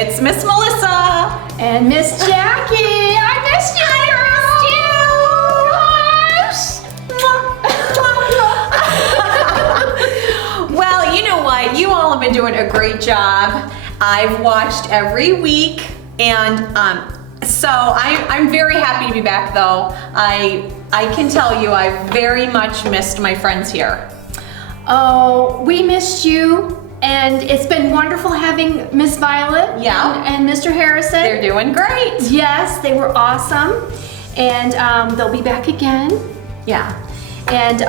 It's Miss Melissa. And Miss Jackie. I missed you, girl. Well, you know what? You all have been doing a great job. I've watched every week, and so I'm very happy to be back, though. I can tell you I very much missed my friends here. Oh, we missed you. And it's been wonderful having Miss Violet and Mr. Harrison. They're doing great. Yes, they were awesome. And they'll be back again. Yeah. And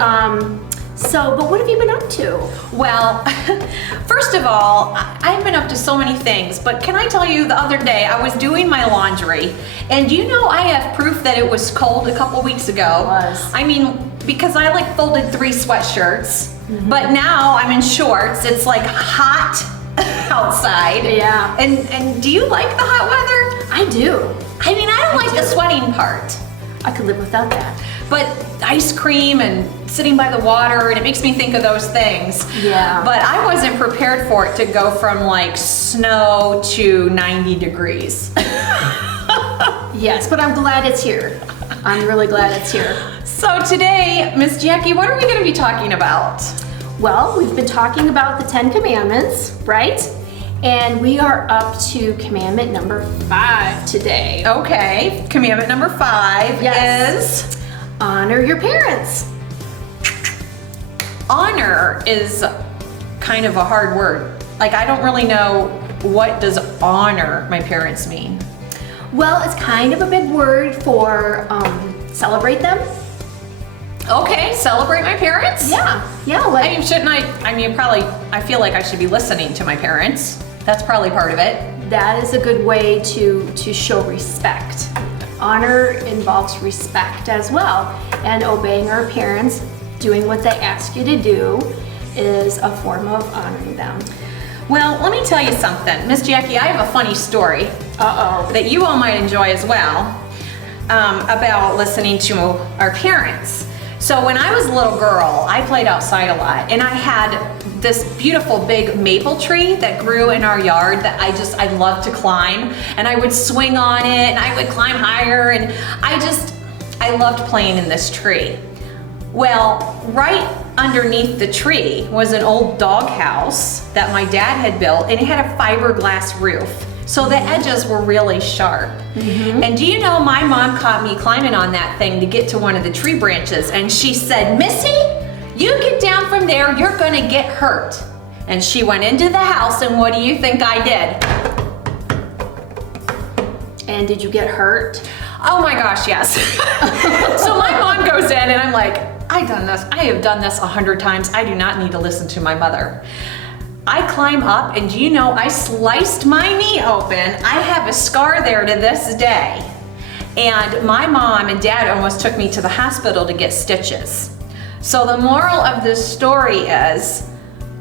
but what have you been up to? Well, first of all, I've been up to so many things, but can I tell you, the other day I was doing my laundry, and you know I have proof that it was cold a couple weeks ago. It was. I mean, because I like folded 3 sweatshirts, but now I'm in shorts. It's like hot outside. Yeah. And do you like the hot weather? I do. I mean, I don't like the sweating part. I could live without that. But ice cream and sitting by the water, and it makes me think of those things. Yeah. But I wasn't prepared for it to go from like snow to 90 degrees. Yes, but I'm glad it's here. I'm really glad it's here. So today, Miss Jackie, what are we going to be talking about? Well, we've been talking about the 10 Commandments, right? And we are up to commandment number 5 today. Okay, commandment number 5 is honor your parents. Honor is kind of a hard word. Like, I don't really know, what does honor my parents mean? Well, it's kind of a big word for celebrate them. Okay, celebrate my parents? Yeah. I mean, shouldn't I feel like I should be listening to my parents. That's probably part of it. That is a good way to show respect. Honor involves respect as well. And obeying our parents, doing what they ask you to do, is a form of honoring them. Well, let me tell you something. Miss Jackie, I have a funny story that you all might enjoy as well about listening to our parents. So when I was a little girl, I played outside a lot, and I had this beautiful big maple tree that grew in our yard that I loved to climb, and I would swing on it, and I would climb higher, and I loved playing in this tree. Well, right underneath the tree was an old doghouse that my dad had built, and it had a fiberglass roof. So the edges were really sharp. And do you know, my mom caught me climbing on that thing to get to one of the tree branches, and she said, "Missy, you get down from there, you're gonna get hurt." And she went into the house, and what do you think I did? And did you get hurt? Oh my gosh, yes. So my mom goes in, and I'm like, I have done this 100 times. I do not need to listen to my mother. I climb up, and do you know, I sliced my knee open. I have a scar there to this day. And my mom and dad almost took me to the hospital to get stitches. So the moral of this story is,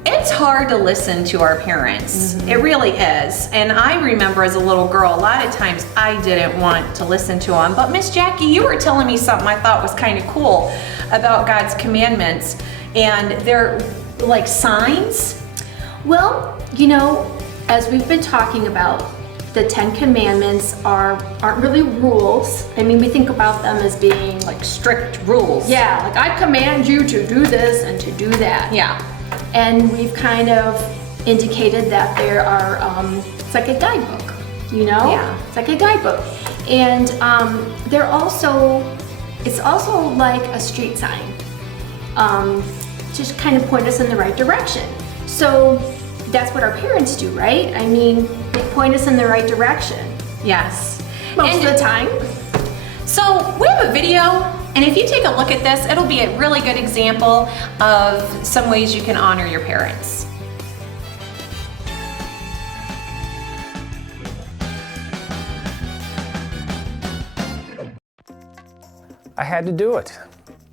it's hard to listen to our parents. It really is. And I remember as a little girl, a lot of times I didn't want to listen to them. But Miss Jackie, you were telling me something I thought was kind of cool about God's commandments. And they're like signs. Well, you know, as we've been talking about, the 10 Commandments aren't really rules. I mean, we think about them as being Like strict rules. yeah, like I command you to do this and to do that. Yeah. And we've kind of indicated that there are, it's like a guidebook, you know? Yeah. It's like a guidebook. And it's also like a street sign. Just kind of point us in the right direction. So that's what our parents do, right? I mean, they point us in the right direction. Yes. Most of the time. So we have a video, and if you take a look at this, it'll be a really good example of some ways you can honor your parents. I had to do it.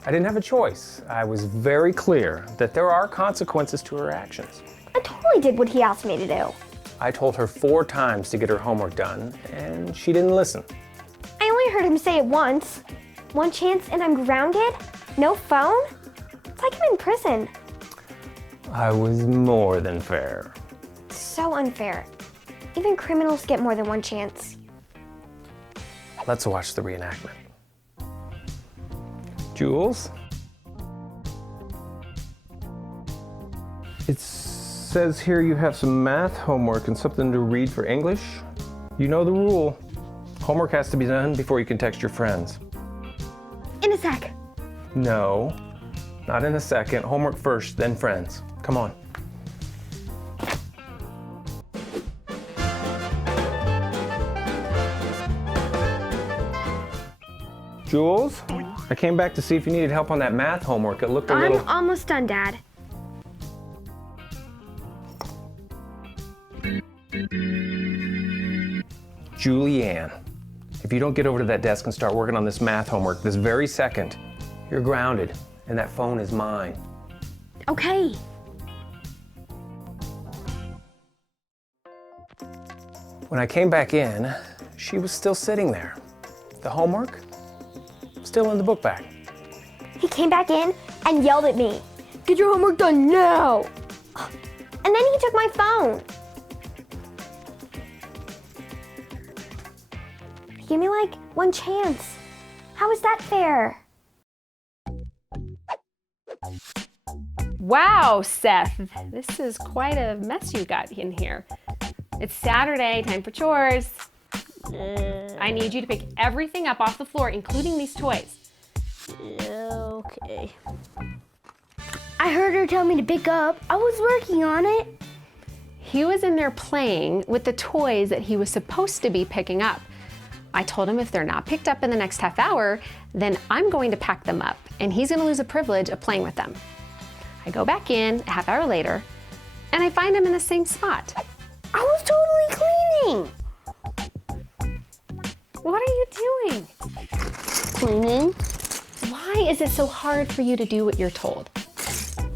I didn't have a choice. I was very clear that there are consequences to her actions. I totally did what he asked me to do. I told her 4 times to get her homework done, and she didn't listen. I only heard him say it once. One chance and I'm grounded? No phone? It's like I'm in prison. I was more than fair. So unfair. Even criminals get more than one chance. Let's watch the reenactment. Jules? It says here you have some math homework and something to read for English. You know the rule. Homework has to be done before you can text your friends. In a sec. No, not in a second. Homework first, then friends. Come on. Jules, I came back to see if you needed help on that math homework. It looked a little... I'm almost done, Dad. Julianne, if you don't get over to that desk and start working on this math homework this very second, you're grounded, and that phone is mine. Okay. When I came back in, she was still sitting there. The homework, still in the book bag. He came back in and yelled at me. Get your homework done now. And then he took my phone. He gave me like one chance. How is that fair? Wow, Seth, this is quite a mess you got in here. It's Saturday, time for chores. I need you to pick everything up off the floor, including these toys. Okay. I heard her tell me to pick up. I was working on it. He was in there playing with the toys that he was supposed to be picking up. I told him if they're not picked up in the next half hour, then I'm going to pack them up, and he's going to lose the privilege of playing with them. I go back in a half hour later, and I find him in the same spot. I was totally cleaning. What are you doing? Cleaning. Why is it so hard for you to do what you're told?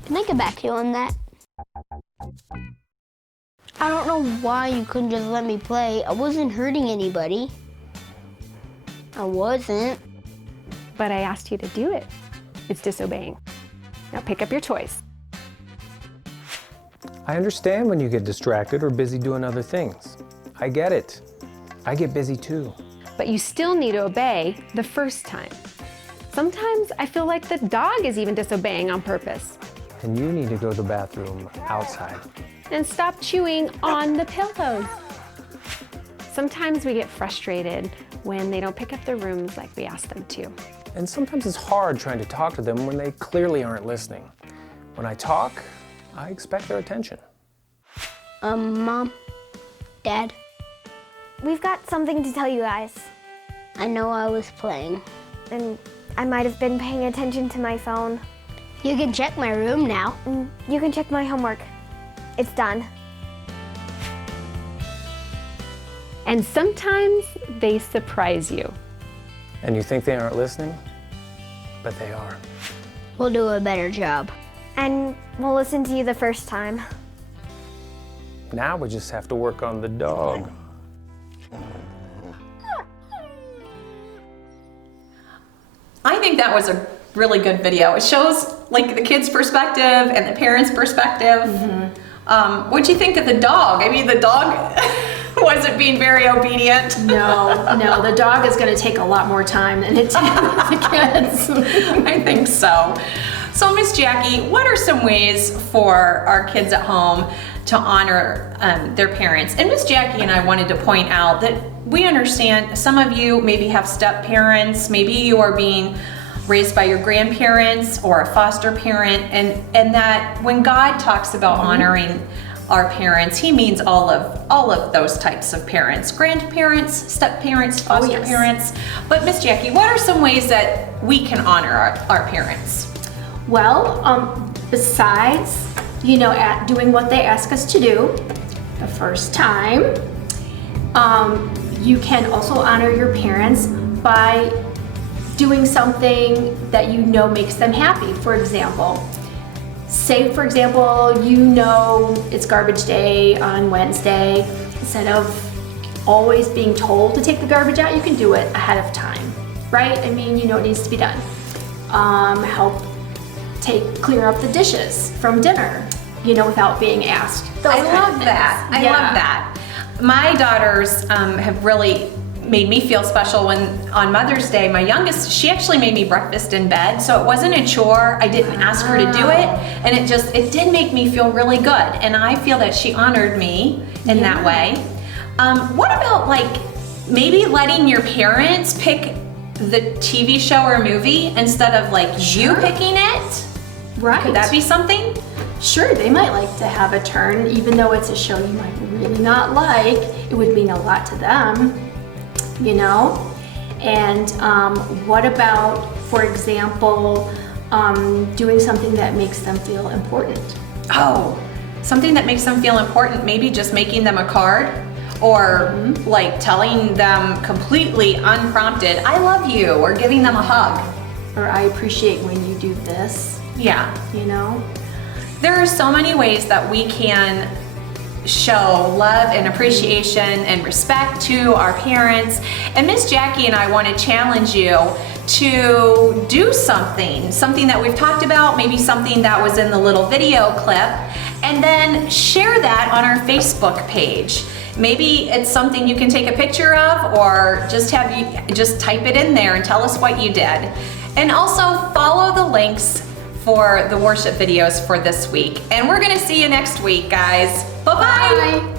Can I get back to you on that? I don't know why you couldn't just let me play. I wasn't hurting anybody. I wasn't. But I asked you to do it. It's disobeying. Now pick up your toys. I understand when you get distracted or busy doing other things. I get it. I get busy too. But you still need to obey the first time. Sometimes I feel like the dog is even disobeying on purpose. And you need to go to the bathroom outside. And stop chewing on the pillows. Sometimes we get frustrated when they don't pick up their rooms like we ask them to. And sometimes it's hard trying to talk to them when they clearly aren't listening. When I talk, I expect their attention. Mom, Dad, We've got something to tell you guys. I know I was playing. And I might have been paying attention to my phone. You can check my room now. You can check my homework. It's done. And sometimes they surprise you. And you think they aren't listening? But they are. We'll do a better job. And we'll listen to you the first time. Now we just have to work on the dog. I think that was a really good video. It shows like the kid's perspective and the parents' perspective. What'd you think of the dog? I mean, the dog wasn't being very obedient. No, the dog is going to take a lot more time than it did with the kids. I think so. So, Miss Jackie, what are some ways for our kids at home to honor their parents? And Miss Jackie and I wanted to point out that we understand some of you maybe have step parents, maybe you are being raised by your grandparents or a foster parent, and that when God talks about honoring our parents, he means all of those types of parents, grandparents, step parents, foster parents. But Miss Jackie, what are some ways that we can honor our parents? Well, besides, at doing what they ask us to do the first time, you can also honor your parents by doing something that makes them happy. For example, say for example, it's garbage day on Wednesday. Instead of always being told to take the garbage out, you can do it ahead of time, right? I mean, it needs to be done. Help clear up the dishes from dinner, without being asked. I love that. I love that. my daughters have really made me feel special when on Mother's Day, my youngest, she actually made me breakfast in bed, so it wasn't a chore. I didn't ask her to do it, and it did make me feel really good, and I feel that she honored me in that way. What about like maybe letting your parents pick the TV show or movie instead of like you picking it? Right. Could that be something? Sure, they might like to have a turn, even though it's a show you might really not like. It would mean a lot to them, you know? And what about, for example, doing something that makes them feel important? Oh, something that makes them feel important, maybe just making them a card or like telling them completely unprompted, I love you, or giving them a hug. Or I appreciate when you do this, Yeah. you know? There are so many ways that we can show love and appreciation and respect to our parents. And Miss Jackie and I want to challenge you to do something that we've talked about, maybe something that was in the little video clip, and then share that on our Facebook page. Maybe it's something you can take a picture of, or just type it in there and tell us what you did. And also follow the links for the worship videos for this week. And we're gonna see you next week, guys. Bye-bye. Bye.